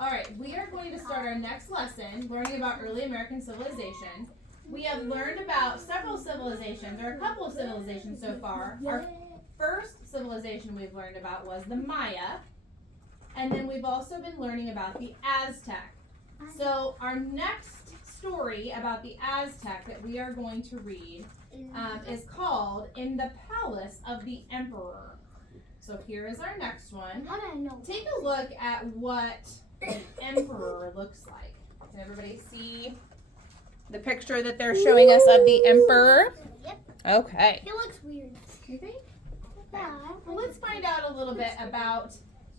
All right, we are going to start our next lesson learning about early American civilization. We have learned about several civilizations, or a couple of civilizations so far. Our first civilization we've learned about was the Maya, and then we've also been learning about the Aztec. So our next story about the Aztec that we are going to read is called In the Palace of the Emperor. So here is our next one. How do I know? Take a look at what an emperor looks like. Can everybody see the picture that they're showing us of the emperor? Yep. Okay. He looks weird. You think? Yeah. Well, let's find out a little bit about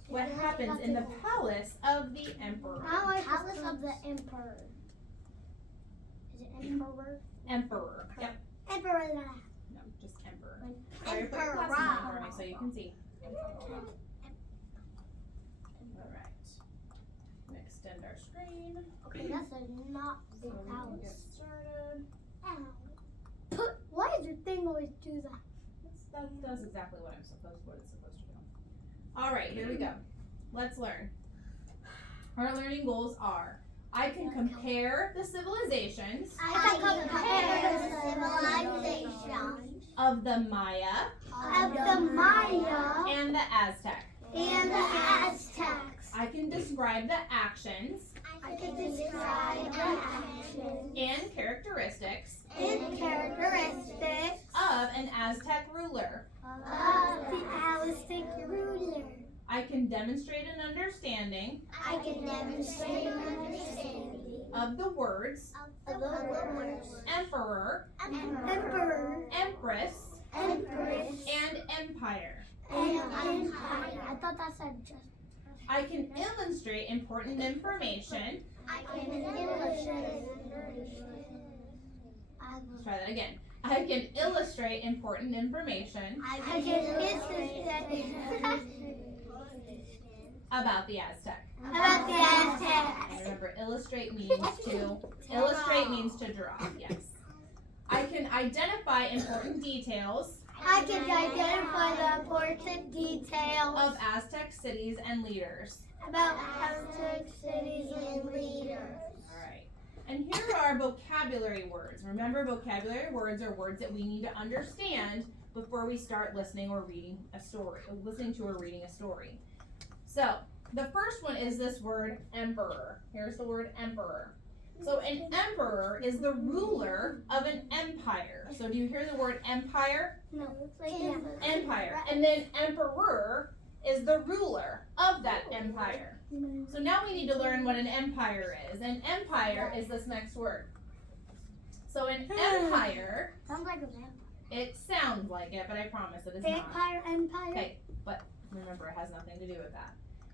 what happens in the palace of the emperor. Palace of the Emperor. Is it Emperor? Emperor. Yep. Emperor. No, just emperor. Sorry, put your glasses on for me so you can see. All right. Extend our screen. Okay, that's a not So big we can palace. get started. Ow. Why does your thing always do that? That does exactly what it's supposed to do. All right, here we go. Let's learn. Our learning goals are: I can compare the civilizations I can compare the civilizations of the Maya of the Maya and the Aztec. and the Aztecs. I can describe the actions I can describe the actions and characteristics and characteristics of an Aztec ruler. of the Aztec ruler. I can demonstrate an understanding I can demonstrate an understanding of the words of the words emperor, emperor, empress, empress, and empire. and empire. I thought that said just. I can illustrate important information. I can illustrate. Let's try that again. I can illustrate important information I can illustrate about the Aztec. about the Aztecs. And remember, illustrate means to draw. Yes. I can identify important details I can identify the important details of Aztec cities and leaders. about Aztec cities and leaders. All right. And here are vocabulary words. Remember, vocabulary words are words that we need to understand before we start listening or reading a story, listening to or reading a story. So, the first one is this word emperor. Here's the word emperor. So, an emperor is the ruler of an empire. So, do you hear the word empire? No, it's like Empire. And then emperor is the ruler of that empire. So now we need to learn what an empire is. An empire is this next word. So an empire, Sounds like a vampire. it sounds like it, but I promise it is not. Vampire empire? Okay, but remember it has nothing to do with that.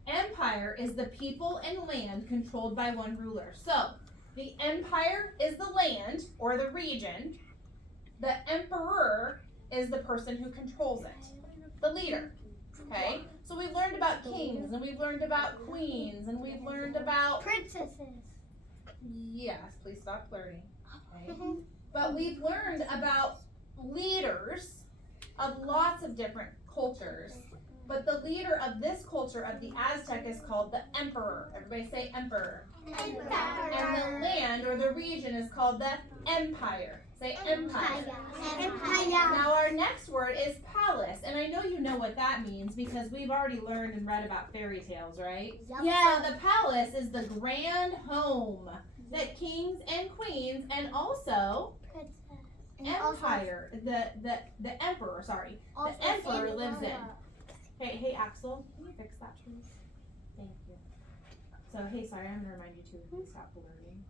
Empire is the people and land controlled by one ruler. So the empire is the land or the region. The emperor is the person who controls it, the leader. Okay, so we've learned about kings and we've learned about queens and we've learned about Princesses. yes, please stop flirting. Okay. But we've learned about leaders of lots of different cultures. But the leader of this culture of the Aztec is called the emperor. Everybody say emperor. And the land or the region is called the empire. Say empire. Empire. Now our next word is palace, and I know you know what that means because we've already learned and read about fairy tales, right? Yeah. So the palace is the grand home that kings and queens and also empire, the emperor, sorry, the emperor lives in. Hey Axel, can you fix that please? Thank you. So hey, sorry, I'm gonna remind you to stop flirting.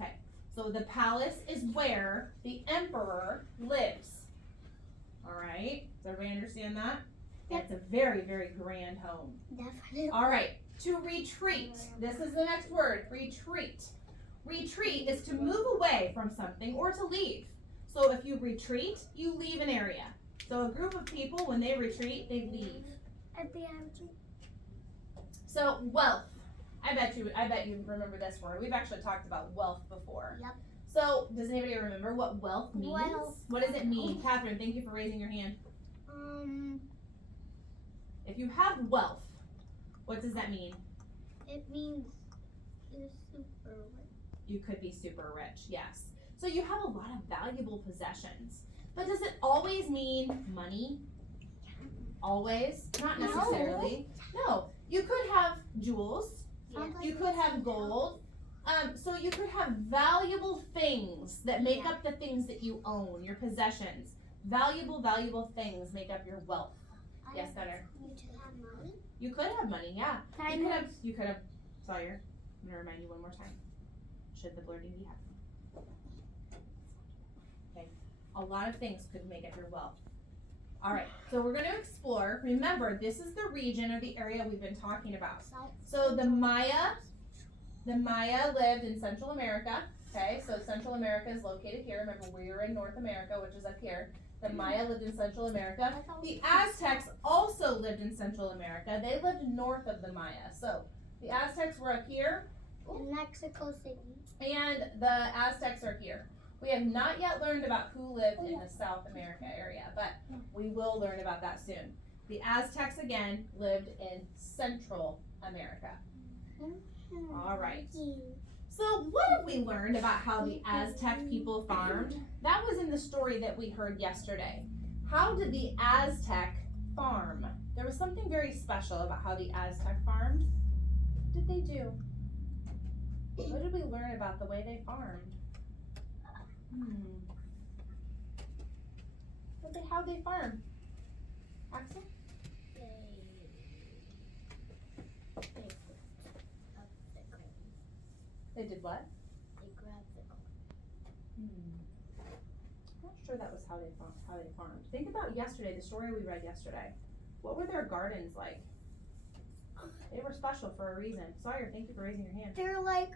Okay, so the palace is where the emperor lives. All right, does everybody understand that? Yep. It's a very, very grand home. Definitely. All right, to retreat. This is the next word, retreat. Retreat is to move away from something or to leave. So if you retreat, you leave an area. So a group of people, when they retreat, they leave. So wealth. I bet you remember this word. We've actually talked about wealth before. Yep. So does anybody remember what wealth means? Wealth. What does it mean? Catherine, thank you for raising your hand. If you have wealth, What does that mean? It means you're super rich. You could be super rich, yes. So you have a lot of valuable possessions. But does it always mean money? Always? Not No. necessarily. No. You could have jewels. You could have gold. So you could have valuable things that make up the things that you own, your possessions. Valuable things make up your wealth. Yes, Gunnar. You to have money? You could have money, yeah. You could have, Sawyer, I'm gonna remind you one more time. Should the blurting be happening? Okay, a lot of things could make up your wealth. All right, so we're gonna explore. Remember, this is the region or the area we've been talking about. So the Maya lived in Central America. Okay, so Central America is located here. Remember, we are in North America, which is up here. The Maya lived in Central America. The Aztecs also lived in Central America. They lived north of the Maya. So the Aztecs were up here, In Mexico City. and the Aztecs are here. We have not yet learned about who lived in the South America area, but we will learn about that soon. The Aztecs, again, lived in Central America. All right. So what have we learned about how the Aztec people farmed? That was in the story that we heard yesterday. How did the Aztec farm? There was something very special about how the Aztec farmed. What did they do? What did we learn about the way they farmed? How'd they farm? Axel? They did what? They grabbed the I'm not sure that was how they farmed. Think about yesterday, the story we read yesterday. What were their gardens like? They were special for a reason. Sawyer, thank you for raising your hand. They're like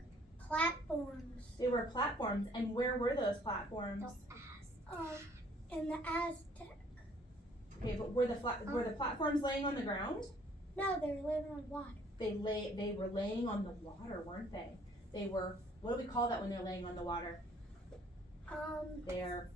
platforms. They were platforms, and where were those platforms? In the Aztec. Okay, but were the platforms laying on the ground? No, they're living on water. They were laying on the water, weren't they? They were, what do we call that when they're laying on the water? They're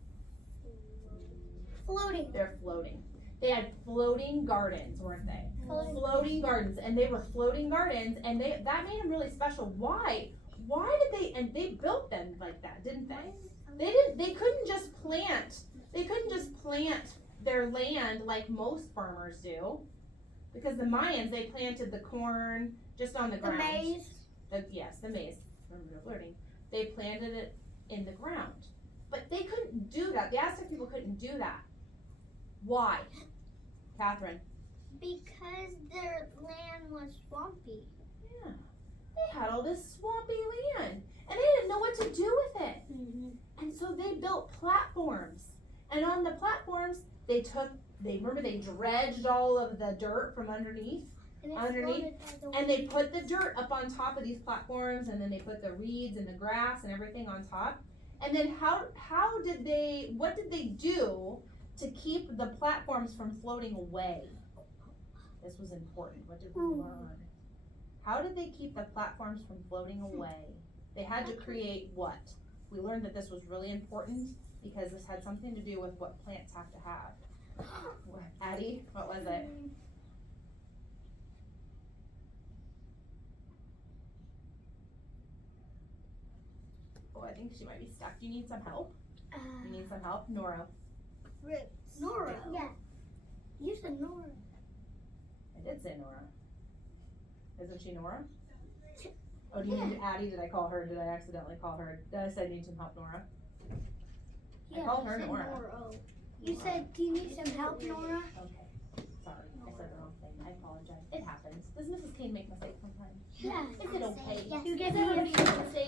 Floating. They're floating. They had floating gardens, weren't they? Floating. Gardens, and they were floating gardens, and that made them really special. Why? Why did they? And they built them like that, didn't they? They couldn't just plant. They couldn't just plant their land like most farmers do, because the Mayans, they planted the corn just on the ground. The maize. Yes, the maize. Remember flirting. They planted it in the ground, but they couldn't do that. The Aztec people couldn't do that. Why, Catherine? Because their land was swampy. Yeah, they had all this swampy land, and they didn't know what to do with it. And so they built platforms, and on the platforms, they dredged all of the dirt from underneath, and they put the dirt up on top of these platforms, and then they put the reeds and the grass and everything on top. And then what did they do to keep the platforms from floating away? This was important. What did we learn? How did they keep the platforms from floating away? They had to create what? We learned that this was really important because this had something to do with what plants have to have. What, Addie, what was it? Oh, I think she might be stuck. Do you need some help? You need some help? Nora. Roots. Nora. Yeah. You said Nora. I did say Nora. Isn't she Nora? Oh, do you need Addie? Did I call her? Did I accidentally call her? Did I say need some help, Nora? I called her Nora. You said, do you need some help, Nora? Okay. Sorry, I said the wrong thing. I apologize. It happens. Does Mrs. Kane make mistakes sometimes? Yeah. Is it okay? Yes.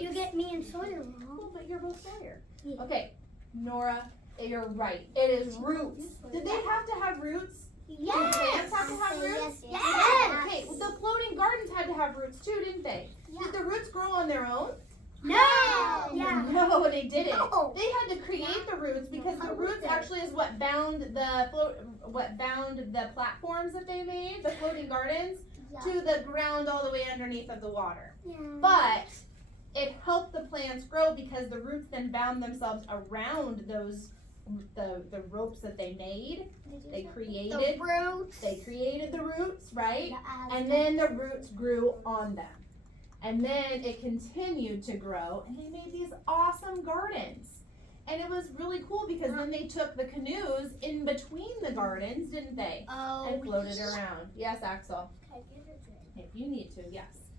You get me and Sawyer wrong. Oh, but you're both Sawyer. Yeah. Okay, Nora, you're right. It is roots. Did they have to have roots? Yes. Did plants have to have roots? Yes. Okay, well, the floating gardens had to have roots too, didn't they? Yeah. Did the roots grow on their own? No. Yeah. No, they didn't. No. They had to create the roots because the roots actually is what bound the platforms that they made, the floating gardens, to the ground all the way underneath of the water. Yeah. But it helped the plants grow because the roots then bound themselves around those the ropes that they made. They The created roots. the roots, right? The And then the roots grew on them. And then it continued to grow, and they made these awesome gardens. And it was really cool because then they took the canoes in between the gardens, didn't they? Oh, And floated around. Yes, Axel. If you need to, yes.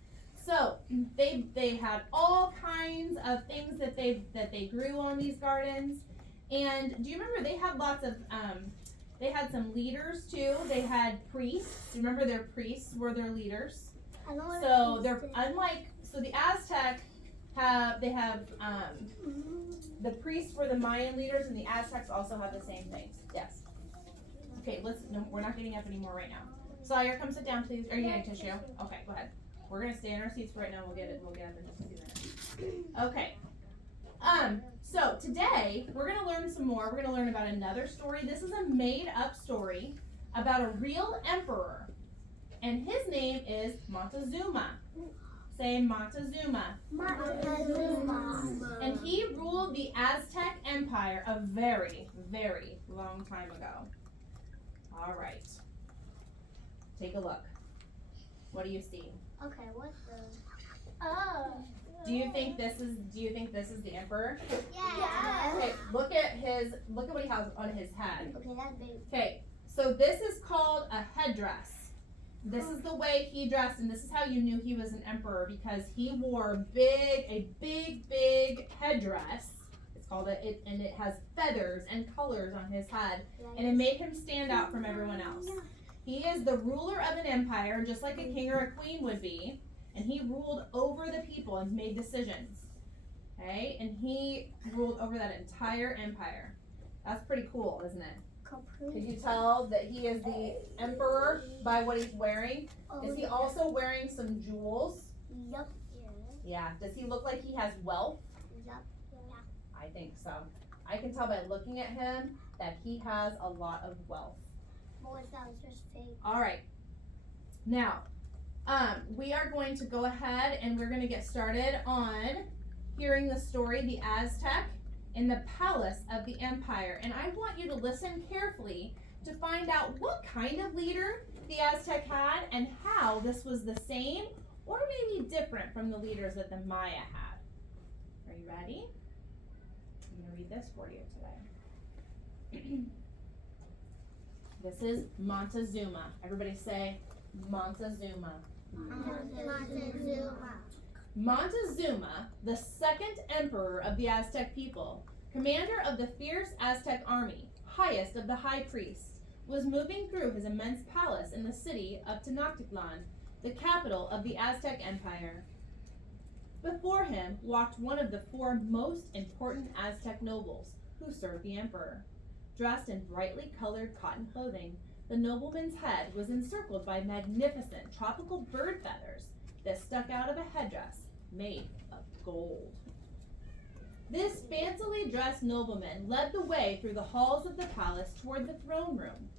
So they had all kinds of things that they grew on these gardens. And do you remember they had lots of they had some leaders too. They had priests. Do you remember their priests were their leaders? So they're unlike the Aztec have the priests were the Mayan leaders, and the Aztecs also have the same things. Yes. Okay, we're not getting up anymore right now. Sawyer, come sit down, please. Are you getting tissue? Okay, go ahead. We're gonna stay in our seats for right now. We'll get up in just a few minutes. Okay. So today we're gonna learn some more. We're gonna learn about another story. This is a made-up story about a real emperor, and his name is Montezuma. Say Montezuma. And he ruled the Aztec Empire a very, very long time ago. All right. Take a look. What do you see? Okay, what's the? Oh. Do you think this is the emperor? Yeah. Okay, look at what he has on his head. Okay, that's big. Okay, so this is called a headdress. This is the way he dressed, and this is how you knew he was an emperor, because he wore a big headdress. It's called and it has feathers and colors on his head, and it made him stand out from everyone else. He is the ruler of an empire, just like a king or a queen would be, and he ruled over the people and made decisions. Okay, and he ruled over that entire empire. That's pretty cool, isn't it? Can you tell that he is the emperor by what he's wearing? Is he also wearing some jewels? Yup. Yeah. Does he look like he has wealth? Yup. I think so. I can tell by looking at him that he has a lot of wealth. That was just fake. All right. Now, we are going to go ahead and we're going to get started on hearing the story, The Aztec in the Palace of the Empire. And I want you to listen carefully to find out what kind of leader the Aztec had and how this was the same or maybe different from the leaders that the Maya had. Are you ready? I'm going to read this for you today. This is Montezuma. Everybody say Montezuma. Montezuma, the second emperor of the Aztec people, commander of the fierce Aztec army, highest of the high priests, was moving through his immense palace in the city of Tenochtitlan, the capital of the Aztec Empire. Before him walked one of the four most important Aztec nobles who served the emperor. Dressed in brightly colored cotton clothing, the nobleman's head was encircled by magnificent tropical bird feathers that stuck out of a headdress made of gold. This fancily dressed nobleman led the way through the halls of the palace toward the throne room,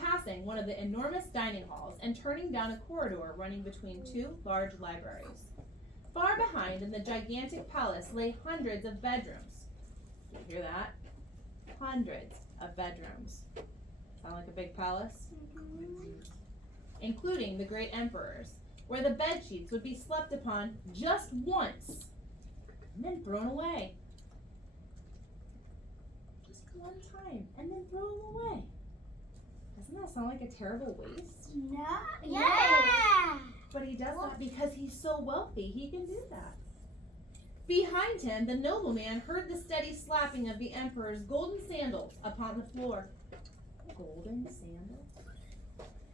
passing one of the enormous dining halls and turning down a corridor running between two large libraries. Far behind in the gigantic palace lay hundreds of bedrooms. Did you hear that? Hundreds of bedrooms. Sound like a big palace? Including the great emperor's, where the bed sheets would be slept upon just once and then thrown away. Just one time and then throw them away. Doesn't that sound like a terrible waste? No. Yeah. But he does that because he's so wealthy, he can do that. Behind him, the nobleman heard the steady slapping of the emperor's golden sandals upon the floor. Golden sandals?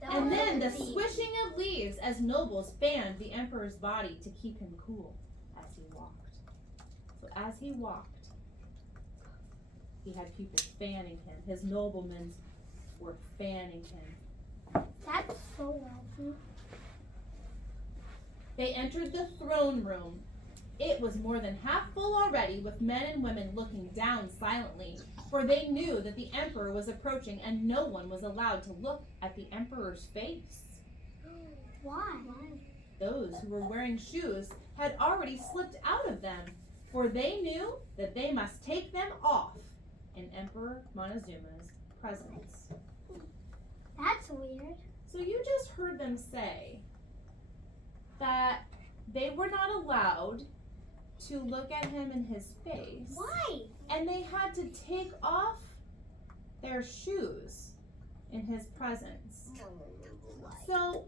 And then the swishing of leaves as nobles fanned the emperor's body to keep him cool as he walked. So as he walked, he had people fanning him. His noblemen were fanning him. That's so wealthy. They entered the throne room. It was more than half full already, with men and women looking down silently, for they knew that the emperor was approaching and no one was allowed to look at the emperor's face. Why? Those who were wearing shoes had already slipped out of them, for they knew that they must take them off in Emperor Montezuma's presence. That's weird. So you just heard them say that they were not allowed to look at him in his face. Why? And they had to take off their shoes in his presence. So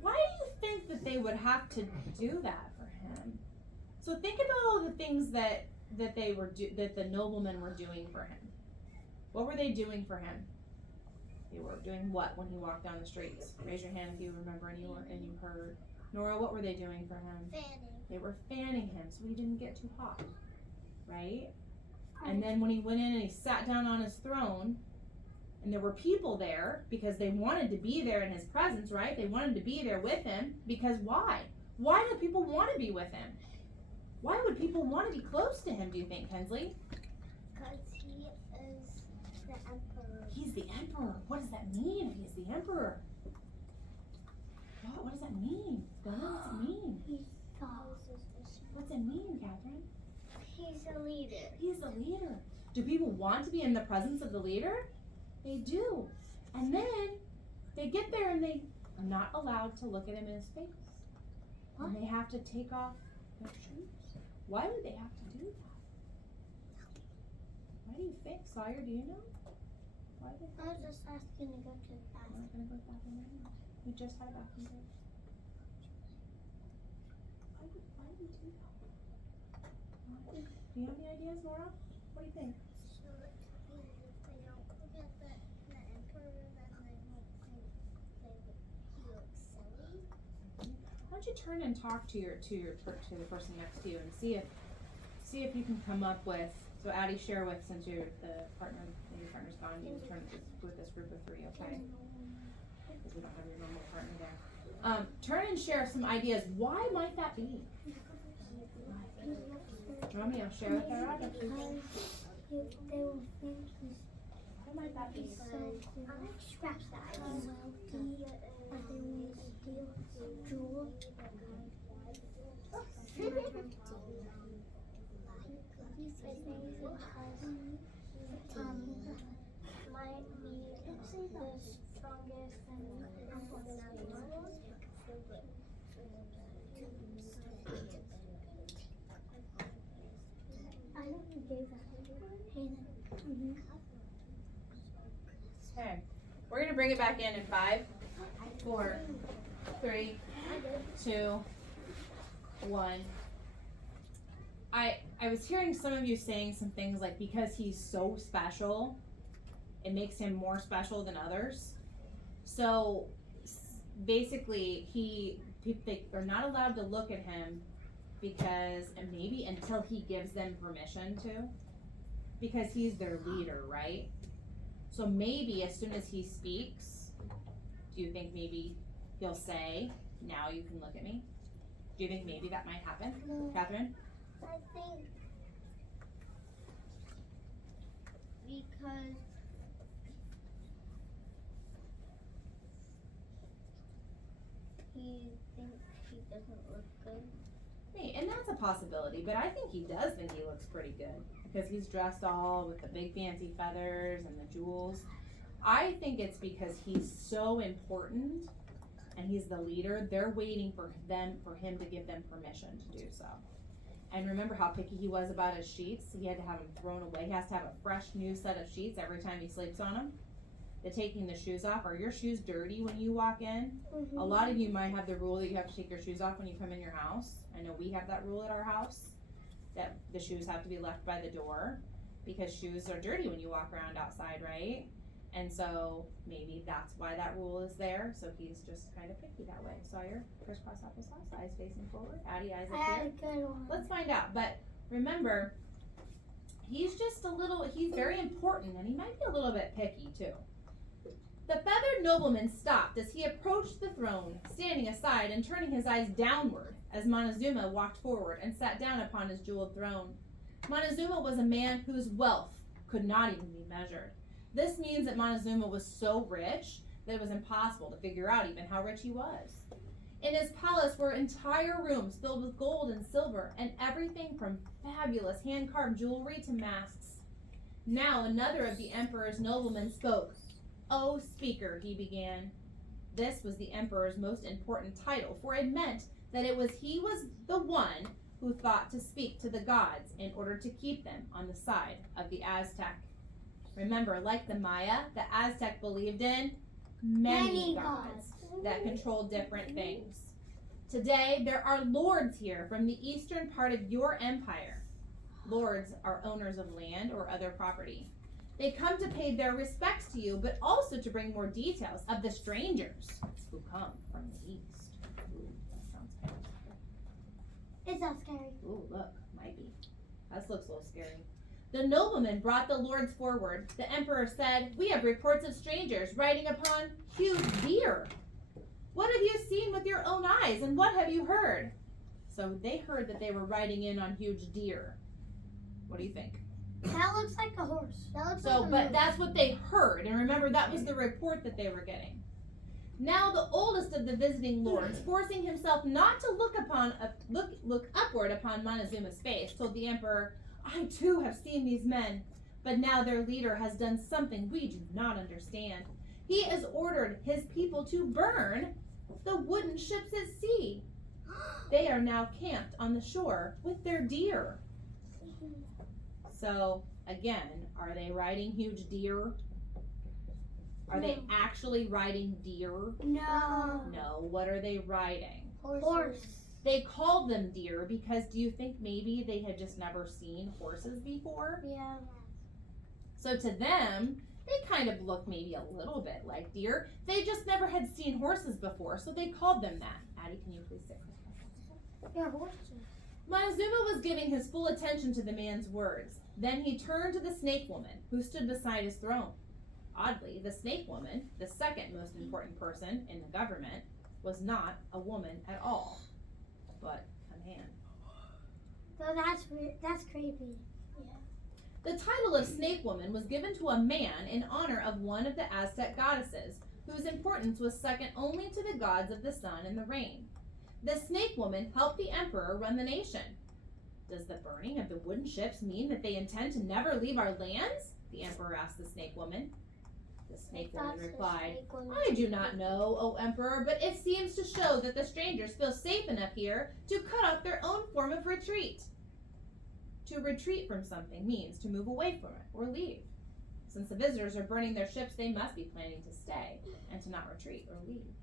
why do you think that they would have to do that for him? So think about all the things that the noblemen were doing for him. What were they doing for him? They were doing what when he walked down the streets? Raise your hand if you remember and you heard. Nora, what were they doing for him? Fanning. They were fanning him so he didn't get too hot, right? And then when he went in and he sat down on his throne, and there were people there because they wanted to be there in his presence, right? They wanted to be there with him because why? Why do people want to be with him? Why would people want to be close to him, do you think, Hensley? Because he is the emperor. He's the emperor. What does that mean if he's the emperor? What does that mean? Donna, what's it mean? He's the. What's it mean, Catherine? He's a leader. He's the leader. Do people want to be in the presence of the leader? They do. And then they get there and they are not allowed to look at him in his face. And they have to take off their shoes. Why would they have to do that? Why do you think, Sawyer? Do you know? Why did I was just asking to go to the I'm bathroom. not gonna go back in there. We just had a bathroom break. Why do you do that? Do you have any ideas, Laura? What do you think? So if they don't look at the emperor, then they won't think he looks silly. Why don't you turn and talk to the person next to you and see if you can come up with. So Addie, share with, since you're the partner, your partner's gone, you can turn with this group of 3, okay? Because we don't have your normal partner there. Turn and share some ideas. Why might that be? Romeo, share with her. They will think he's Why might that be? so cool. Scratch that. Wealthy, and they will steal jewels. Might be the strongest I don't think they Okay. We're gonna bring it back in 5, 4, 3, 2, 1. I was hearing some of you saying some things like because he's so special, it makes him more special than others. So basically, they're not allowed to look at him because, and maybe until he gives them permission to, because he's their leader, right? So maybe as soon as he speaks, do you think maybe he'll say, "Now you can look at me"? Do you think maybe that might happen, Catherine? I think because he thinks he doesn't look good. And that's a possibility, but I think he does think he looks pretty good because he's dressed all with the big fancy feathers and the jewels. I think it's because he's so important and he's the leader. They're waiting for him to give them permission to do so. And remember how picky he was about his sheets? He had to have them thrown away. He has to have a fresh new set of sheets every time he sleeps on them. The taking the shoes off. Are your shoes dirty when you walk in? Mm-hmm. A lot of you might have the rule that you have to take your shoes off when you come in your house. I know we have that rule at our house, that the shoes have to be left by the door because shoes are dirty when you walk around outside, right? And so maybe that's why that rule is there. So he's just kind of picky that way. Sawyer, crisscross applesauce, eyes facing forward. Addie, eyes up I had here. a good one. Let's find out. But remember, he's very important and he might be a little bit picky too. The feathered nobleman stopped as he approached the throne, standing aside and turning his eyes downward as Montezuma walked forward and sat down upon his jeweled throne. Montezuma was a man whose wealth could not even be measured. This means that Montezuma was so rich that it was impossible to figure out even how rich he was. In his palace were entire rooms filled with gold and silver and everything from fabulous hand-carved jewelry to masks. Now another of the emperor's noblemen spoke. "O speaker," he began. This was the emperor's most important title, for it meant that he was the one who thought to speak to the gods in order to keep them on the side of the Aztec. Remember, like the Maya, the Aztec believed in many gods that controlled different things. Today, there are lords here from the eastern part of your empire. Lords are owners of land or other property. They come to pay their respects to you, but also to bring more details of the strangers who come from the east. Ooh, that sounds kind of scary. It's not scary. Ooh, look, might be. That looks a little scary. The nobleman brought the lords forward. The emperor said, "We have reports of strangers riding upon huge deer. What have you seen with your own eyes, and what have you heard?" So they heard that they were riding in on huge deer. What do you think? That looks like a horse. That looks So, like a but moose. that's what they heard, and remember that was the report that they were getting. Now the oldest of the visiting lords, forcing himself not to look upward upon Montezuma's face, told the emperor, "I too have seen these men, but now their leader has done something we do not understand. He has ordered his people to burn the wooden ships at sea. They are now camped on the shore with their deer." So, again, are they riding huge deer? Are they actually riding deer? No. No, what are they riding? Horse. They called them deer because do you think maybe they had just never seen horses before? Yeah. So to them, they kind of look maybe a little bit like deer. They just never had seen horses before, so they called them that. Addie, can you please sit? They're horses. Montezuma was giving his full attention to the man's words. Then he turned to the snake woman, who stood beside his throne. Oddly, the snake woman, the second most important person in the government, was not a woman at all, but a man. So that's weird. That's creepy. The title of Snake Woman was given to a man in honor of one of the Aztec goddesses, whose importance was second only to the gods of the sun and the rain. The Snake Woman helped the emperor run the nation. Does the burning of the wooden ships mean that they intend to never leave our lands? The emperor asked the Snake Woman. The Snake Woman replied, "I do not know, O emperor, but it seems to show that the strangers feel safe enough here to cut off their own form of retreat. To retreat from something means to move away from it or leave. Since the visitors are burning their ships, they must be planning to stay and to not retreat or leave."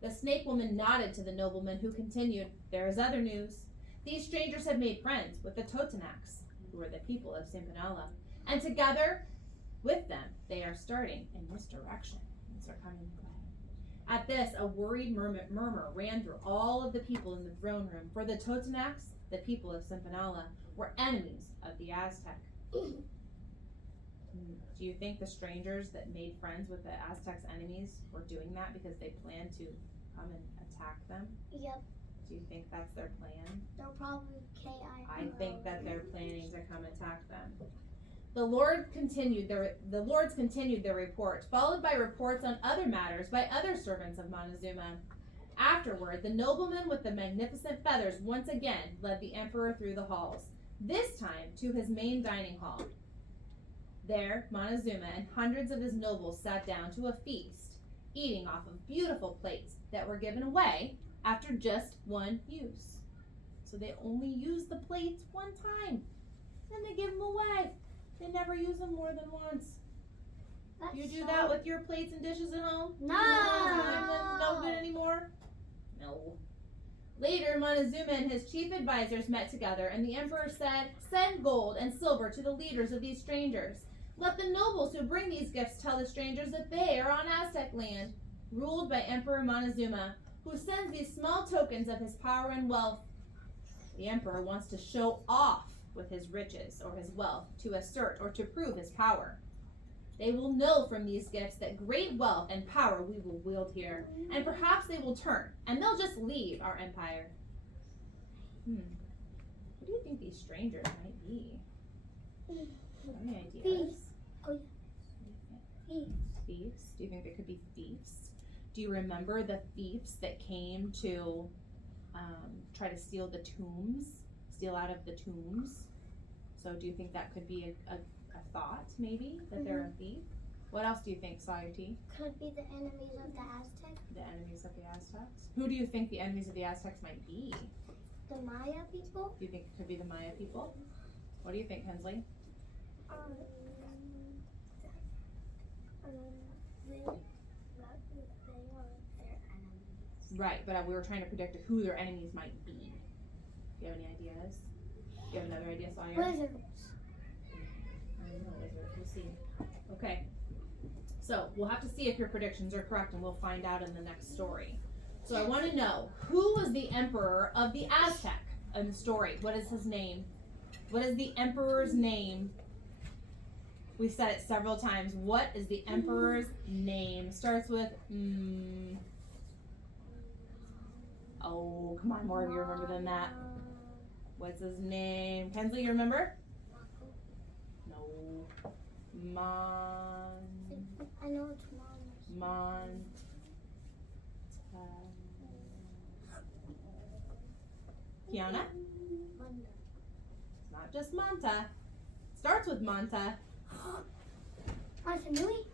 The Snake Woman nodded to the nobleman, who continued, "There is other news. These strangers have made friends with the Totonacs, who are the people of Simpanala, and together with them, they are starting in this direction." They're coming away. At this, a worried murmur ran through all of the people in the throne room, for the Totonacs, the people of Simpanala, were enemies of the Aztec. Do you think the strangers that made friends with the Aztecs' enemies were doing that because they planned to come and attack them? Yep. Do you think that's their plan? They're probably KI. I think that they're planning to come attack them. The Lords continued their report, followed by reports on other matters by other servants of Montezuma. Afterward, the nobleman with the magnificent feathers once again led the emperor through the halls, this time to his main dining hall. There, Montezuma and hundreds of his nobles sat down to a feast, eating off of beautiful plates that were given away after just one use. So they only use the plates one time, then they give them away. They never use them more than once. That's You do so- that with your plates and dishes at home? No. No good anymore? No. Later, Montezuma and his chief advisors met together, and the emperor said, "Send gold and silver to the leaders of these strangers. Let the nobles who bring these gifts tell the strangers that they are on Aztec land, ruled by Emperor Montezuma, who sends these small tokens of his power and wealth. The emperor wants to show off with his riches or his wealth to assert or to prove his power. They will know from these gifts that great wealth and power we will wield here, and perhaps they will turn, and they'll just leave our empire." What do you think these strangers might be? Any ideas? Thieves. Oh, yeah. Thieves? Do you think they could be thieves? Do you remember the thieves that came to try to steal out of the tombs? So do you think that could be a thought, maybe, that they're a thief. What else do you think, Sayuti? Could be the enemies of the Aztecs. The enemies of the Aztecs? Who do you think the enemies of the Aztecs might be? The Maya people. Do you think it could be the Maya people? What do you think, Hensley? They are their enemies. Right, but we were trying to predict who their enemies might be. Do you have any ideas? Do you have another idea, Sawyer? Wizards. I don't know, wizard. We'll see. Okay. So we'll have to see if your predictions are correct, and we'll find out in the next story. So I want to know, who was the emperor of the Aztec in the story? What is his name? What is the emperor's name? We said it several times. What is the emperor's name? Starts with Oh, come on, more of you remember than that. What's his name? Kensley, you remember? No. I know it's Mom. Kiana? Manda. It's not just Manta. Starts with Manta. Montanui?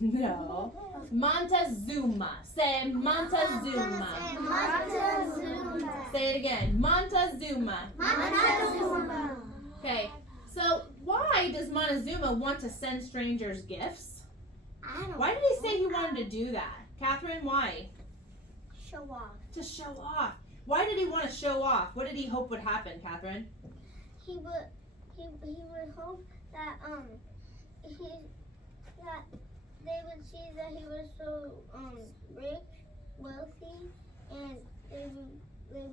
No. Montezuma. Say Montezuma. Montezuma. Say it again. Montezuma. Montezuma. Okay. So why does Montezuma want to send strangers gifts? I don't Why did he say he wanted to do that? Catherine, why? show off. To show off. Why did he want to show off? What did he hope would happen, Catherine? He would hope that that they would see that he was so rich, wealthy, and they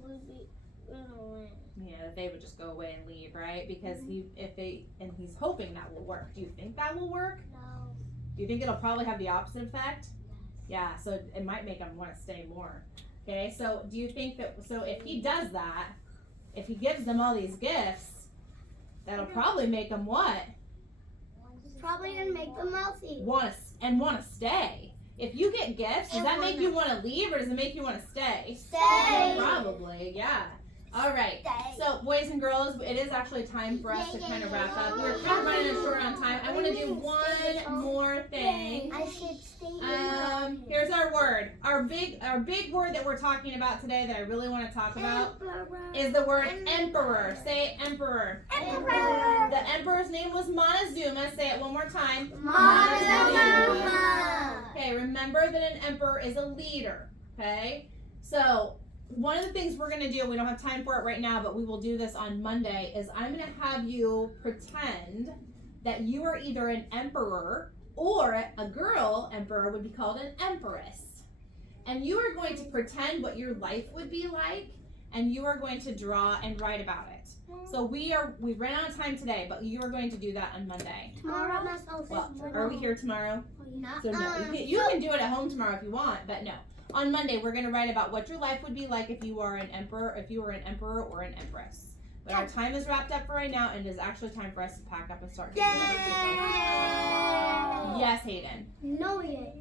would be gonna win. Yeah, that they would just go away and leave, right? Because he's hoping that will work. Do you think that will work? No. Do you think it'll probably have the opposite effect? Yeah, so it might make him want to stay more. Okay, so do you think that, so if he does that, if he gives them all these gifts, that'll probably make them what? Probably gonna make them wealthy. Want to stay. If you get gifts, does that make you want to leave or does it make you want to stay? Stay. Probably, yeah. All right. So, boys and girls, it is actually time for us to kind of wrap up. We're kind of running short on time. I want to do one more thing. I should stay. Here's our word. Our big word that we're talking about today that I really want to talk about is the word emperor. Say emperor. Emperor. The emperor's name was Montezuma. Say it one more time. Montezuma. Okay, remember that an emperor is a leader. Okay? So, one of the things we're going to do, we don't have time for it right now, but we will do this on Monday, is I'm going to have you pretend that you are either an emperor or a girl emperor would be called an empress. And you are going to pretend what your life would be like, and you are going to draw and write about it. So we ran out of time today, but you are going to do that on Monday. Tomorrow, myself. Well, are we here tomorrow? No. So no, you can do it at home tomorrow if you want, but no. On Monday, we're going to write about what your life would be like if you were an emperor, or an empress. But our time is wrapped up for right now, and it is actually time for us to pack up and start getting ready to go. Yes, Hayden. No, yet.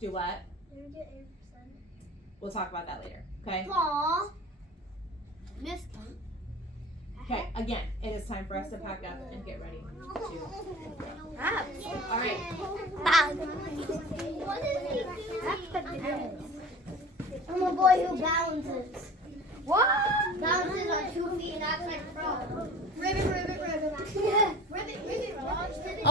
Do what? Did we get 8%? We'll talk about that later. Okay? Aw. Missed one. Okay, again, it is time for us to pack up and get ready to. All right. What is he doing? I'm a boy who balances. What? Balances on 2 feet and acts like a frog. Ribbit, ribbit, ribbit. Ribbit, ribbit, ribbit.